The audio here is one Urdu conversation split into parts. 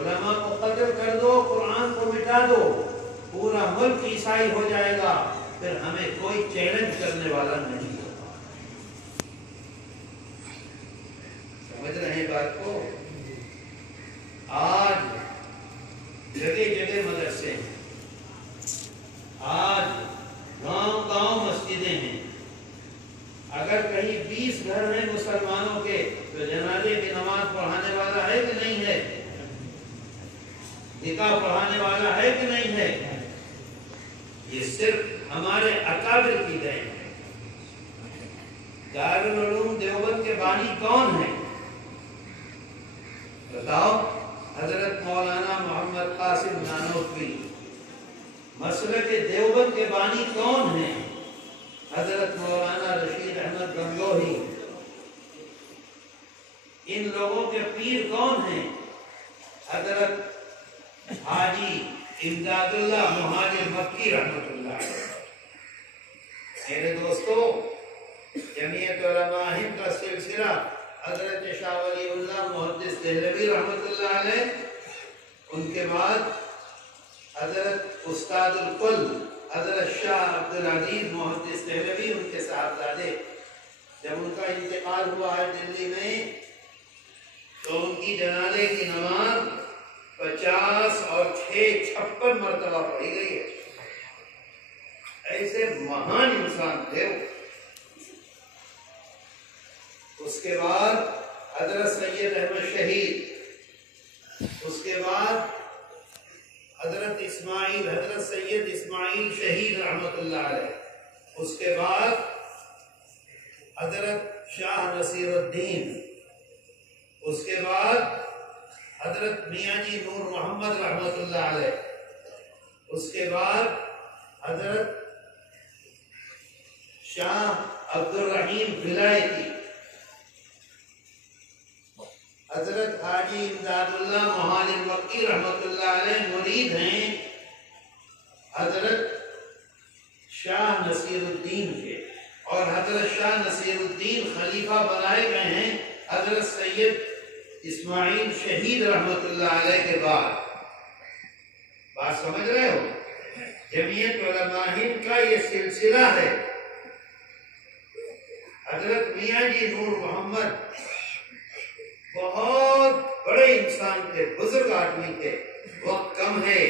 علماء کو قتل کر دو، قرآن کو مٹا دو، پورا ملک عیسائی ہو جائے گا، پھر ہمیں کوئی چیلنج کرنے والا نہیں ہوگا۔ سمجھ رہے ہیں بات کو؟ آج جگہ جگہ مدرسے ہیں، آج گاؤں گاؤں مسجدیں ہیں۔ اگر کہیں 20 گھر ہیں مسلمانوں کے تو جنازے کی نماز پڑھانے والا ہے کہ نہیں ہے؟ نکاح پڑھانے والا ہے کہ نہیں ہے؟ یہ صرف ہمارے اکابر کی دین ہے۔ دارالعلوم دیوبند کے بانی کون ہیں؟ بتاؤ۔ حضرت مولانا محمد قاسم نانوتوی۔ مسلک دیوبند کے بانی کون ہیں؟ حضرت مولانا رشید احمد گنگوہی۔ ان لوگوں کے پیر کون ہیں؟ حضرت حاجی امداد اللہ مہاجر مکی رحمۃ اللہ علیہ۔ میرے دوستو، جمعیت علماء ہند کا سلسلہ حضرت شاہ ولی اللہ محدث دہلوی رحمۃ اللہ علیہ، ان کے بعد حضرت استاد الکل حضرت شاہ عبدالعزیز محدث دہلوی، ان کے صاحبزادے۔ جب ان کا انتقال ہوا ہے دلی میں تو ان کی جنازے کی نماز 50 اور 6 56 مرتبہ پڑھی گئی ہے۔ ایسے مہان انسان تھے وہ۔ اس کے بعد حضرت سید احمد شہید، اس کے بعد حضرت سید اسماعیل شہید رحمت اللہ علیہ، اس کے بعد حضرت شاہ نصیر الدین، اس کے بعد حضرت میاں جی نور محمد رحمت اللہ علیہ، اس کے بعد حضرت شاہ عبد الرحیم ولایتی، حضرت حاجی امداد اللہ مہاجر مکی رحمت اللہ علیہ مرید ہیں حضرت شاہ نصیر الدین کے، اور حضرت شاہ نصیر الدین خلیفہ بنائے گئے ہیں حضرت سید اسماعیل شہید رحمت اللہ علیہ کے بعد۔ بات سمجھ رہے ہو؟ جمعیت علماء ہند کا یہ سلسلہ ہے۔ حضرت میاں جی نور محمد بہت بڑے انسان تھے، بزرگ آدمی تھے۔ وقت کم ہے،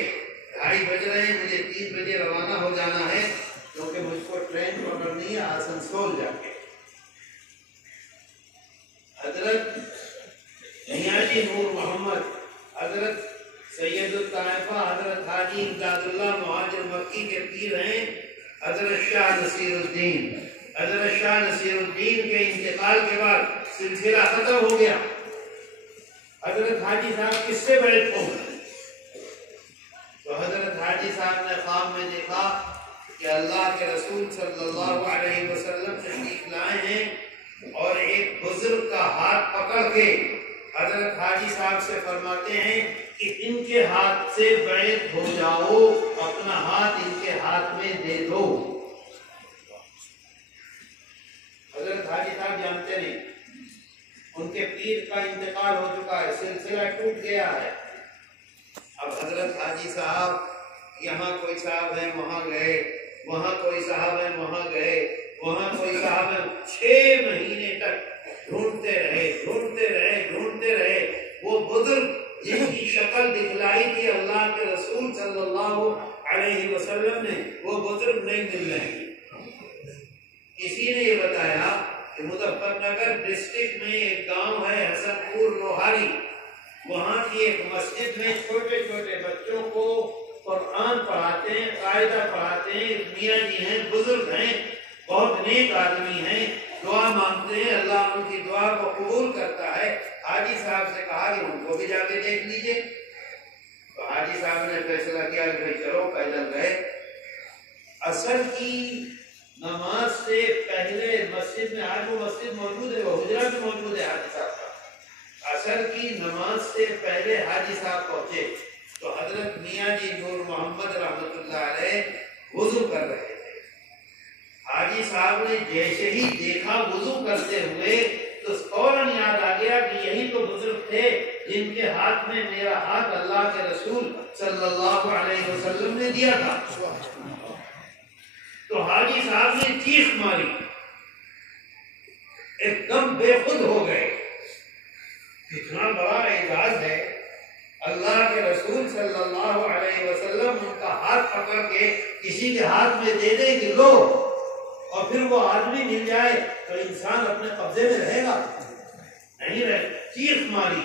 2:30 بج رہے ہیں، مجھے 3 بجے روانہ ہو جانا ہے کیونکہ مجھ کو ٹرین پکڑنی ہے آسنسول جا کے۔ حضرت میاں جی نور محمد، حضرت سید الطائفہ حضرت حاجی امداد اللہ مہاجر مکی کے پیر ہیں حضرت شاہ نصیر الدین۔ حضرت شاہ نصیر الدین کے انتقال کے بعد سلسلہ ختم ہو گیا۔ حضرت حاجی صاحب کس سے بیعت ہو گئے؟ تو حضرت حاجی صاحب نے خواب میں دیکھا کہ اللہ کے رسول صلی اللہ علیہ وسلم تشریف لائے ہیں اور ایک بزرگ کا ہاتھ پکڑ کے حضرت حاجی صاحب سے فرماتے ہیں کہ ان کے ہاتھ سے بیعت ہو جاؤ، اپنا ہاتھ ان کے ہاتھ میں دے دو۔ حضرت حاجی صاحب جانتے نہیں، ان کے پیر کا انتقال ہو چکا ہے، سلسلہ ٹوٹ گیا ہے۔ اب حضرت حاجی صاحب یہاں کوئی صاحب ہے وہاں گئے، وہاں کوئی صاحب ہے وہاں گئے، وہاں کوئی صاحب ہے، 6 مہینے تک ڈھونڈتے رہے۔ وہ بزرگ جن کی شکل دکھلائی تھی اللہ کے رسول صلی اللہ علیہ وسلم نے، وہ بزرگ نہیں مل رہے ہیں۔ کسی نے یہ بتایا کہ مظفر نگر ڈسٹرکٹ میں ایک گاؤں ہے حسن پور لوہاری، وہاں کی ایک مسجد میں چھوٹے چھوٹے بچوں کو قرآن پڑھاتے ہیں، قاعدہ پڑھاتے ہیں۔ میاں جی ہیں، بزرگ ہیں، بہت نیک آدمی ہیں، دعا مانگتے ہیں، اللہ ان کی دعا کو قبول کرتا ہے۔ حاجی صاحب سے کہا کہ ان کو بھی جا کے دیکھ لیجئے۔ تو حاجی صاحب نے فیصلہ کیا کہ بھائی چلو، پیدل گئے۔ عصر کی نماز سے پہلے مسجد میں، آج وہ مسجد موجود ہے، وہ حجرہ بھی موجود ہے حاجی صاحب کا۔ عصر کی نماز سے پہلے حاجی صاحب پہنچے تو حضرت میاں جی نور محمد رحمت اللہ علیہ وضو کر رہے تھے۔ حاجی صاحب نے جیسے ہی دیکھا وضو کرتے ہوئے تو تو فوراً یاد آ گیا کہ یہی تو بزرگ تھے جن کے ہاتھ میں میرا ہاتھ اللہ کے رسول صلی اللہ علیہ وسلم نے دیا تھا۔ تو حاجی صاحب نے چیخ ماری، ایک دم بے خود ہو گئے۔ اتنا بڑا اعزاز ہے، اللہ کے رسول صلی اللہ علیہ وسلم ان کا ہاتھ پکڑ کے کسی کے ہاتھ میں دے دے کہ لو، اور پھر وہ آدمی مل جائے تو انسان اپنے قبضے میں رہے گا؟ نہیں رہے۔ چیخ ماری،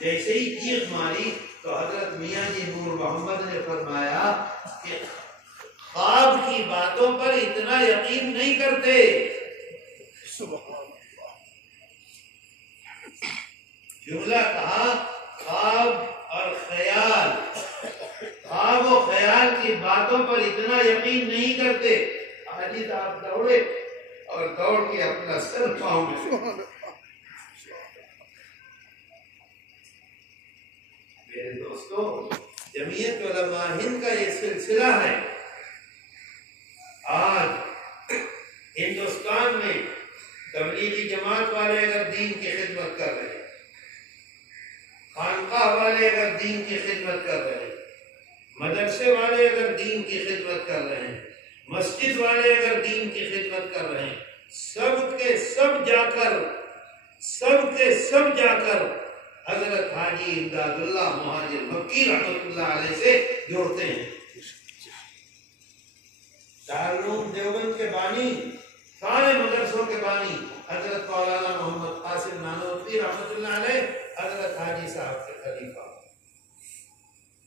جیسے ہی چیخ ماری تو حضرت میاں جی نور محمد نے فرمایا کہ خواب کی باتوں پر اتنا یقین نہیں کرتے۔ جملہ کہا خواب اور خیال، خواب و خیال کی باتوں پر اتنا یقین نہیں کرتے۔ حاجی صاحب دوڑے اور دوڑ کے اپنا سر پاؤں میں۔ میرے دوستو، جمعیت علماء ہند کا یہ سلسلہ ہے۔ آج ہندوستان میں تبلیغی جماعت والے اگر دین کی خدمت کر رہے ہیں، خانقاہ والے اگر دین کی خدمت کر رہے ہیں، مدرسے والے اگر دین کی خدمت کر رہے ہیں، مسجد والے اگر دین کی خدمت کر رہے ہیں، سب کے سب جا کر حضرت حاجی امداد اللہ مہاجر مکی رحمۃ اللہ علیہ سے جوڑتے ہیں۔ دارالعلوم دیوبند کے بانی، سارے مدرسوں کے بانی حضرت مولانا محمد قاسم نانوتوی رحمۃ اللہ علیہ، حضرت حاجی صاحب کے خلیفہ۔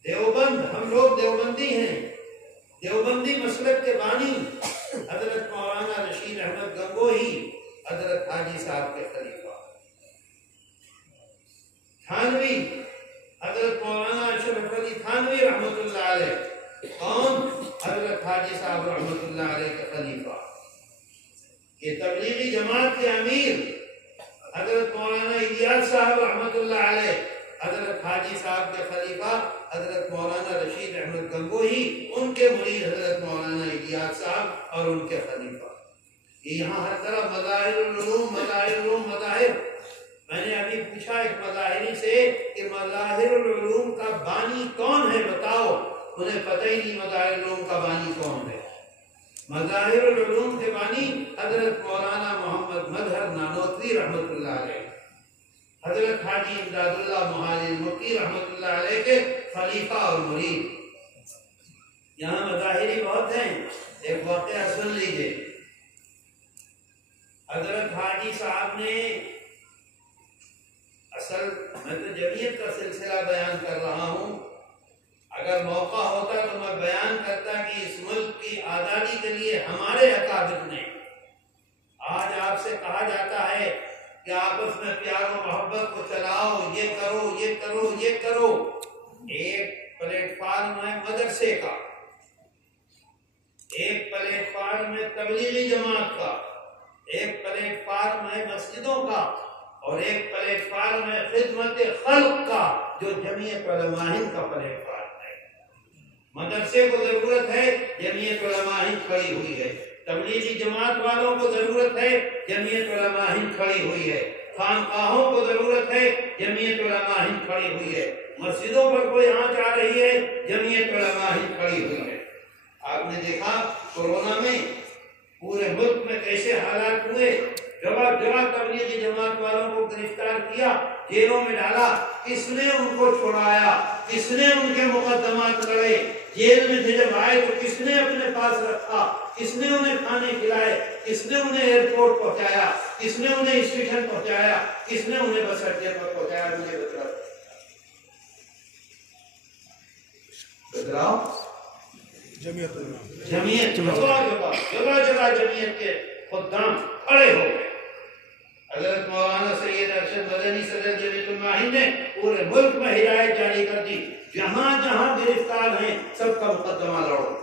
دیوبند، ہم لوگ دیوبندی ہیں، دیوبندی مسلک کے بانی حضرت مولانا رشید احمد گنگوہی، حضرت حاجی صاحب کے خلیفہ۔ تھانوی، حضرت مولانا اشرف علی تھانوی رحمۃ اللہ علیہ، کون؟ حضرت حاجی صاحب رحمۃ اللہ علیہ کے خلیفہ۔ یہ تبلیغی جماعت کے امیر حضرت مولانا الیاس صاحب رحمۃ اللہ علیہ، حضرت حاجی صاحب کے خلیفہ حضرت مولانا رشید احمد گنگوہی، ان کے مرید حضرت مولانا الیاس صاحب اور ان کے خلیفہ۔ یہاں ہر طرف مظاہر العلوم، مظاہر العلوم، مظاہر۔ میں نے ابھی پوچھا ایک مظاہری سے کہ مظاہر العلوم کا بانی کون ہے بتاؤ، انہیں پتہ ہی نہیں مظاہر العلوم کا بانی کون ہے۔ مظاہر العلوم کے بانی حضرت مولانا محمد مظہر نانوتوی رحمۃ اللہ علیہ، حضرت حاجی امداد اللہ مہاجر مکی رحمۃ اللہ علیہ کے خلیفہ اور مرید۔ یہاں مظاہری بہت ہیں، ایک واقعہ سن لیجئے۔ حضرت حاجی صاحب نے، اصل میں تو جمعیت کا سلسلہ بیان کر رہا ہوں، اگر موقع ہوتا تو میں بیان کرتا کہ اس ملک کی آزادی کے لیے ہمارے اکابر نے، آج آپ سے کہا جاتا ہے کہ آپس میں پیار و محبت کو چلاؤ، یہ کرو، یہ کرو، یہ کرو۔ ایک پلیٹ فارم ہے مدرسے کا، ایک پلیٹ فارم ہے تبلیغی جماعت کا، ایک پلیٹ فارم ہے مسجدوں کا، اور ایک پلیٹ فارم ہے خدمت خلق کا، جو جمعیت علماء ہند کا پلیٹ فارم ہے۔ مدرسے کو ضرورت ہے، جمعیت علماء ہند کھڑی ہوئی ہے۔ تبلیغی جماعت والوں کو ضرورت ہے، جمعیت علماء ہند کھڑی ہوئی ہے۔ خانقاہوں کو ضرورت ہے، جمعیت علماء ہند کھڑی ہوئی ہے۔ مسجدوں پر کوئی آنچ آ رہی ہے، جمعیت علماء ہند کھڑی ہوئی ہے۔ آپ نے دیکھا کورونا میں پورے ملک میں کیسے حالات ہوئے، جگہ جگہ تبلیغی جماعت والوں کو گرفتار کیا، جیلوں میں ڈالا۔ کس نے ان کو چھڑایا؟ کس نے ان کے مقدمات لڑے؟ جیل میں سے جب آئے تو کس نے اپنے پاس رکھا؟ کس نے انہیں کھانے کھلائے؟ کس نے انہیں ایئرپورٹ پہنچایا؟ کس نے انہیں اسٹیشن پہنچایا؟ کس نے انہیں بس اڈے پر پہنچایا؟ مجھے بتلاؤ۔ جمعیت جگہ جگہ جمعیت کے خدام کھڑے ہو گئے۔ حضرت مولانا سید ارشد مدنی صدر جمعیت علماء ہند نے پورے ملک میں ہدایت جاری کر دی، جہاں جہاں گرفتار ہیں سب کا مقدمہ لڑو۔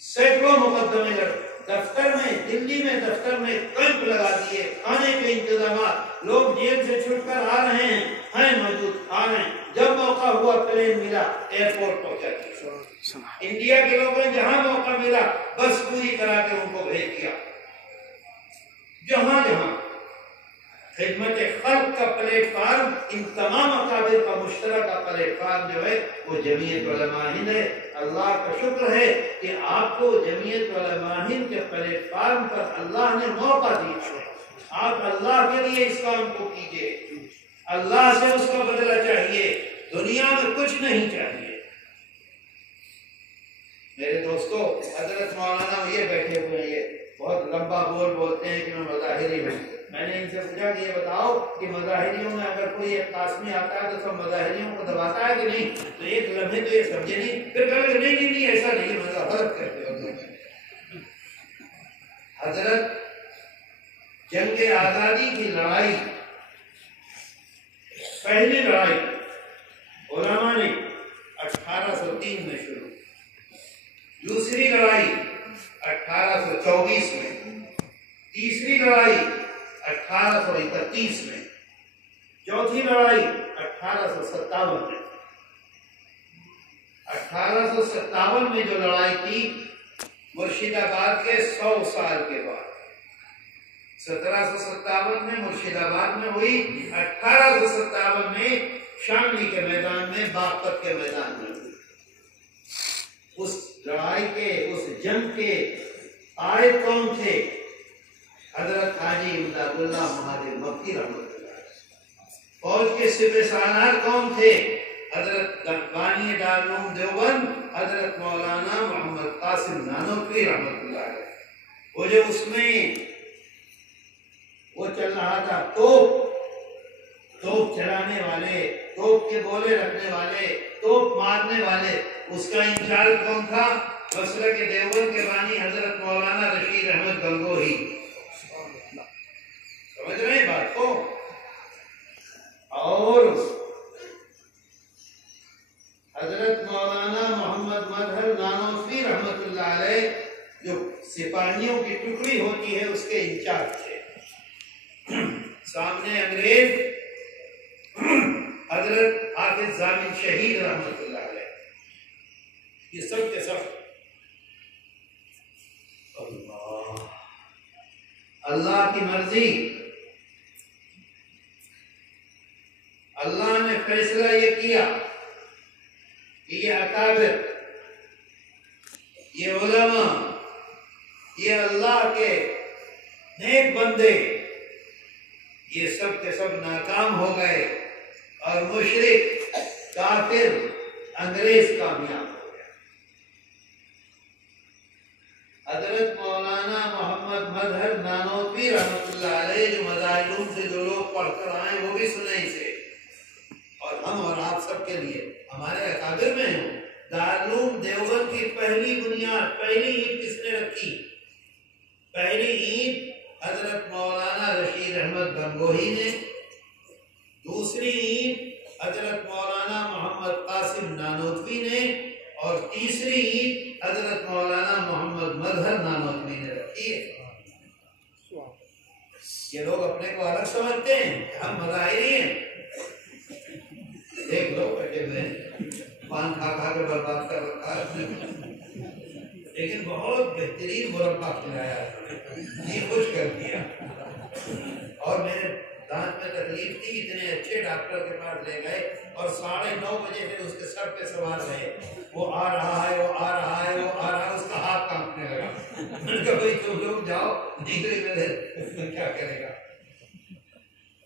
سینکڑوں مقدمے لڑ، دفتر میں، دلی میں دفتر میں کیمپ لگا دیے، کھانے کے انتظامات، لوگ جیل سے چھوٹ کر آ رہے ہیں موجود، آ رہے ہیں، جب موقع ہوا پلین ملا ایئرپورٹ پہنچا دیا۔ انڈیا کے لوگوں نے جہاں موقع ملا بس پوری کرا کے ان کو بھیج دیا۔ جہاں جہاں خدمت خلق کا پلیٹ فارم، ان تمام اکابر کا مشترکہ پلیٹ فارم جو ہے وہ جمعیت علماء ہند ہے۔ اللہ کا شکر ہے کہ آپ کو جمعیت علماء ہند کے پلیٹ فارم پر اللہ نے موقع دیا ہے۔ آپ اللہ کے لیے اس کام کو کیجئے، اللہ سے اس کا بدلہ چاہیے، دنیا میں کچھ نہیں چاہیے۔ میرے دوستو، حضرت مولانا یہ بیٹھے ہوئے ہیں، یہ بہت لمبا بولتے ہیں کہ میں مظاہری ہوں۔ میں نے ان سے پوچھا کہ یہ بتاؤ کہ مظاہریوں میں اگر کوئی ایک قاسمی آتا ہے تو سب مظاہریوں کو دباتا ہے کہ نہیں؟ تو ایک لمحے تو یہ سمجھے نہیں، پھر کہا کہ نہیں ایسا نہیں، غلط کرتے ہو۔ حضرت جنگ آزادی کی لڑائی، پہلی لڑائی علماء نے 1803 میں شروع، دوسری لڑائی 1824 میں، تیسری لڑائی 1831 میں، چوتھی لڑائی 1857 میں۔ 1857 میں جو لڑائی تھی مرشد آباد کے 100 سال کے بعد، 1757 میں مرشد آباد میں ہوئی، 1857 میں شاملی کے میدان میں، باغپت کے میدان میں ہوئی۔ اس لڑائی کے، اس جنگ کے قائد کون تھے؟ حضرت حاجی امداد اللہ مہاجر مکی رحمۃ اللہ۔ فوج کے سپہ سالار کون تھے؟ حضرت بانی دارالعلوم دیوبند حضرت مولانا محمد قاسم نانوتوی رحمۃ اللہ علیہ۔ وہ جو اس میں وہ چل رہا تھا توپ چلانے والے، توپ کے گولے رکھنے والے، توپ مارنے والے، اس کا انچارج کون تھا؟ بصرہ کے دیوبند کے بانی حضرت مولانا رشید احمد گنگوہی۔ سمجھ رہے ہیں بات کو؟ اور حضرت مولانا محمد مظہر نانوتوی رحمت اللہ علیہ جو سپاہیوں کی ٹکڑی ہوتی ہے اس کے انچارج تھے۔ سامنے انگریز حضرت حافظ ضامن شہید رحمت اللہ علیہ۔ یہ سب کے سب اللہ کی مرضی، اللہ نے فیصلہ یہ کیا کہ یہ اکابر، یہ علماء، یہ اللہ کے نیک بندے، یہ سب کے سب ناکام ہو گئے اور مشرک، کافر، انگریز کامیاب ہو گیا۔ حضرت مولانا محمد مظہر نانوتوی رحمۃ اللہ علیہ جو مظاہرون سے جو لوگ پڑھ کر آئے وہ بھی سنے اسے، اور ہم اور آپ سب کے لیے ہمارے اکابر میں ہیں۔ دارالعلوم دیوبند کی پہلی بنیاد، پہلی اینٹ کس نے رکھی؟ پہلی اینٹ حضرت مولانا رشید احمد گنگوہی نے، دوسری اینٹ حضرت مولانا محمد قاسم نانوتوی نے، اور تیسری اینٹ حضرت مولانا محمد مظہر نانوتوی نے رکھی ہے۔ یہ لوگ اپنے کو الگ سمجھتے ہیں کہ ہم مظاہری ہیں۔ دیکھ لو بیٹھے ہوئے پان کھا کے برباد کر رکھا ہے، لیکن بہت بہترین مربع کھلایا، جی خوش کر دیا۔ اور میرے دانت میں تکلیف تھی، اتنے اچھے ڈاکٹر کے پاس لے گئے اور 9:30 بجے پھر اس کے سر پہ سوار رہے، وہ آ رہا ہے، وہ آ رہا ہے، وہ آ رہا ہے، اس کا ہاتھ کانپنے لگا۔ میں نے کہا بھائی تم لوگ جاؤ، نہیں کیا کرے گا۔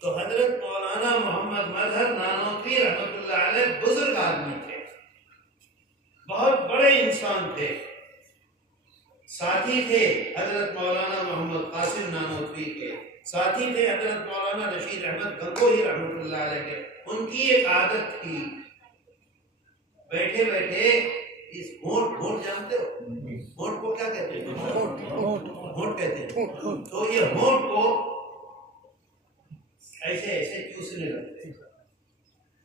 تو حضرت مولانا محمد مظہر نانوتوی رحمۃ اللہ علیہ بزرگ آدمی تھے، بہت بڑے انسان تھے، ساتھی تھے حضرت مولانا محمد قاسم نانوتوی کے، ساتھی تھے حضرت مولانا رشید احمد گنگوہی رحمۃ اللہ علیہ کے۔ ان کی ایک عادت تھی، بیٹھے بیٹھے اس ہونٹ جانتے ہو؟ ہونٹ کو کیا کہتے ہیں؟ ہونٹ کہتے ہیں۔ تو یہ ہونٹ کو ایسے ایسے چوسنے لگتے،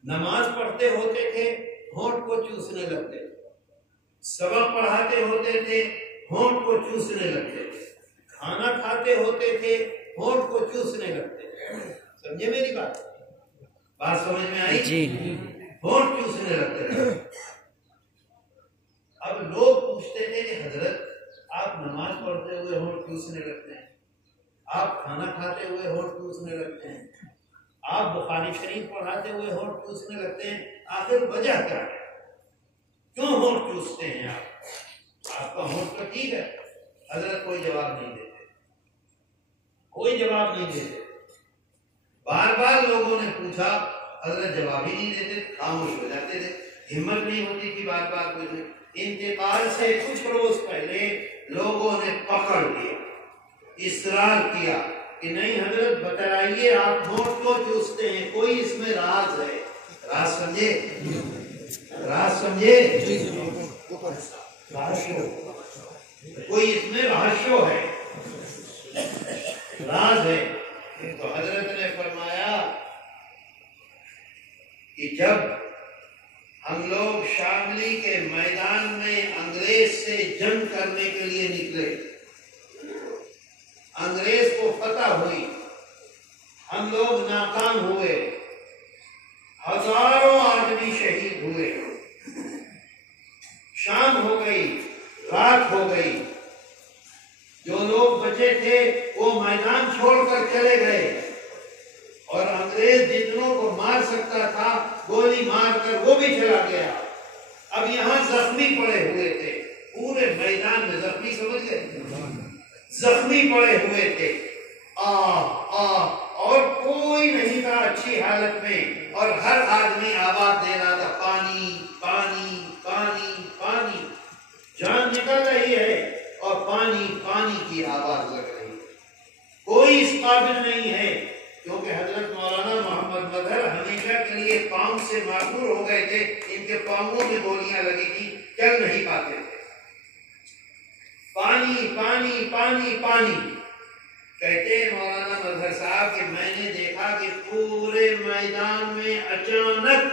نماز پڑھتے ہوتے تھے ہونٹ کو چوسنے لگتے، سبق پڑھاتے ہوتے تھے ہونٹ کو چوسنے لگتے، کھانا کھاتے ہوتے تھے ہونٹ کو چوسنے لگتے۔ سمجھے میری بات سمجھ میں آئی؟ جی۔ ہونٹ چوسنے لگتے تھے۔ اب لوگ پوچھتے تھے کہ حضرت آپ نماز پڑھتے ہوئے ہونٹ چوسنے لگتے ہیں، آپ کھانا کھاتے ہوئے ہونٹ چوسنے لگتے ہیں، آپ بخاری شریف پڑھاتے ہوئے ہونٹ چوسنے لگتے ہیں، آخر وجہ کیا ہے؟ کیوں ہونٹ چوستے ہیں آپ کا ہونٹ تو ٹھیک ہے۔ حضرت کوئی جواب نہیں دیتے، کوئی جواب نہیں دیتے۔ بار بار لوگوں نے پوچھا، حضرت جواب ہی نہیں دیتے، خاموش ہو جاتے تھے، ہمت نہیں ہوتی تھی بار بار پوچھنے۔ انتقال سے کچھ روز پہلے لوگوں نے پکڑ لیا، اصرار کیا کہ نہیں حضرت بتائیے آپ ہونٹ کیوں چوستے ہیں، کوئی اس میں راز ہے۔ راز سمجھے؟ راز سمجھے؟ کوئی اس میں رہسیہ ہے، راز ہے۔ تو حضرت نے فرمایا کہ جب ہم لوگ شاملی کے میدان میں انگریز سے جنگ کرنے کے لیے نکلے، انگریز کو فتح ہوئی، ہم لوگ ناکام ہوئے، ہزاروں آدمی شہید ہوئے، شام ہو گئی، رات ہو گئی، جو لوگ بچے تھے وہ میدان چھوڑ کر چلے گئے، اور انگریز جتنوں کو مار سکتا تھا گولی مار کر وہ بھی چلا گیا۔ اب یہاں زخمی پڑے ہوئے تھے، پورے میدان میں زخمی، سمجھ گئے؟ زخمی پڑے ہوئے تھے، اور کوئی نہیں تھا اچھی حالت میں، اور ہر آدمی آواز دے رہا تھا پانی پانی پانی پانی، جان نکل رہی ہے اور پانی پانی کی آواز لگ رہی ہے۔ کوئی اس قابل نہیں ہے، کیونکہ حضرت مولانا محمد مظہر ہمیشہ کے لیے پاؤں سے معذور ہو گئے تھے، ان کے پاؤں میں گولیاں لگی تھی، چل نہیں پاتے تھے۔ پانی پانی پانی پانی کہتے ہیں مولانا مظہر صاحب کہ میں نے دیکھا کہ پورے میدان میں اچانک،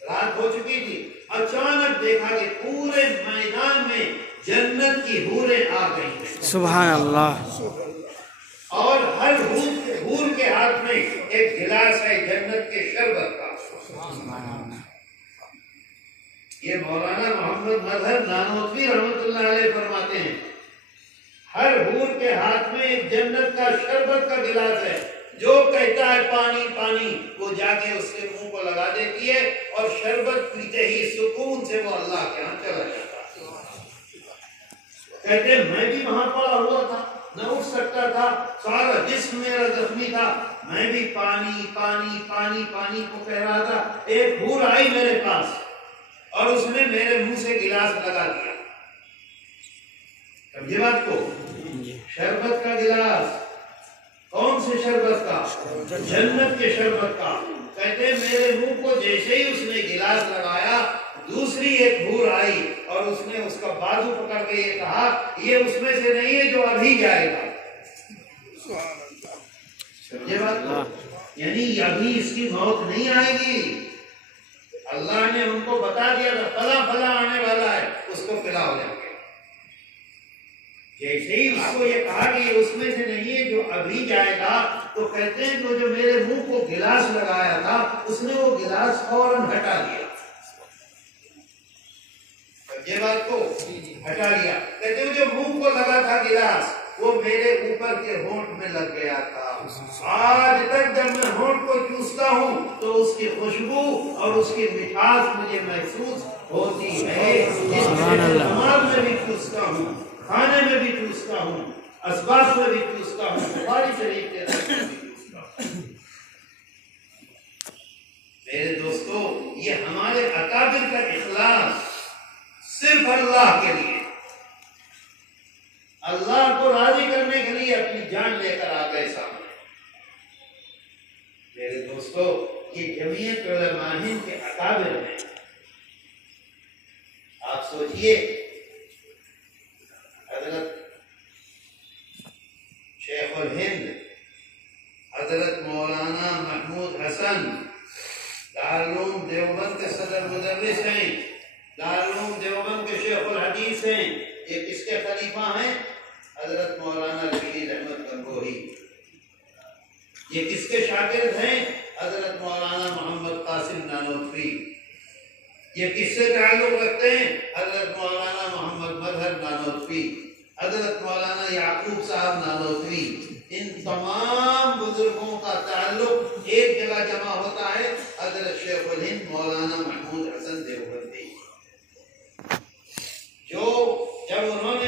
رات ہو چکی تھی، اچانک دیکھا کہ پورے میدان میں جنت کی حوریں آ گئی ہیں، سبحان اللہ، اور ہر حور کے ہاتھ میں ایک گلاس ہے جنت کے شربت کا۔ یہ مولانا محمد مظہر نانوتوی رحمۃ اللہ علیہ فرماتے ہیں، ہر حور کے ہاتھ میں ایک جنت کا شربت کا گلاس ہے، جو کہتا ہے پانی پانی وہ جا کے اس کے منہ کو لگا دیتی ہے، اور شربت پیتے ہی سکون سے وہ اللہ کے ہاں چلا جاتا ہے۔ کہتے ہیں میں بھی وہاں پڑا ہوا تھا، نہ اٹھ سکتا تھا، سارا جسم میرا زخمی تھا، میں بھی پانی پانی پانی پانی کو کہہ رہا تھا۔ ایک حور آئی میرے پاس اور اس نے میرے منہ سے گلاس لگا دیا، سمجھے بات کو؟ شربت کا گلاس، کون سے شربت کا؟ جنت کے شربت کا۔ کہتے ہیں میرے منہ کو جیسے ہی اس نے گلاس لگایا، دوسری ایک حور آئی اور اس نے اس کا بازو پکڑ کے یہ کہا یہ اس میں سے نہیں ہے جو ابھی جائے گا۔ سمجھے بات کو؟ یعنی ابھی اس کی موت نہیں آئے گی، اللہ نے ان کو بتا دیا تھا فلاں فلاں آنے والا ہے، اس کو پلاؤ جا کے۔ جیسے ہی اس کو یہ کہا کہ یہ اس میں سے نہیں ہے جو ابھی جائے گا، تو کہتے ہیں کہ جو میرے منہ کو گلاس لگایا تھا اس نے وہ گلاس فوراً ہٹا دیا، یہ بات کو ہٹا لیا۔ کہتے ہیں جو منہ کو لگا تھا گلاس وہ میرے اوپر کے ہونٹ میں لگ گیا تھا، آج تک جب میں ہونٹ کو چوستا ہوں تو اس کی خوشبو اور اس کی مٹھاس مجھے محسوس ہوتی ہے۔ دماغ میں بھی چوستا ہوں، کھانے میں بھی چوستا ہوں، اسباب میں بھی چوستا ہوں، بخاری شریف کے اندر بھی چوستا ہوں۔ میرے دوستو، یہ ہمارے اکابر کا اخلاص صرف اللہ کے لیے، اللہ کو راضی کرنے کے لیے اپنی جان لے کر آ گئے سامنے۔ میرے دوستو، یہ جمعیت علماء ہند کے اکابر ہیں۔ آپ سوچئے حضرت شیخ الہند حضرت مولانا محمود حسن دارالعلوم دیوبند کے صدر مدرس ہیں، دارالعلوم دیوبند کے شیخ الحدیث ہیں، یہ کس کے خلیفہ ہیں؟ حضرت مولانا رشید احمد گنگوہی۔ یہ کس کے شاگرد ہیں؟ حضرت مولانا محمد قاسم نانوتوی۔ یہ کس سے تعلق رکھتے ہیں؟ حضرت مولانا محمد مظہر نانوتوی، حضرت مولانا یعقوب صاحب نانوتوی، ان تمام بزرگوں کا تعلق ایک جگہ جمع ہوتا ہے حضرت شیخ الہند مولانا محمود حسن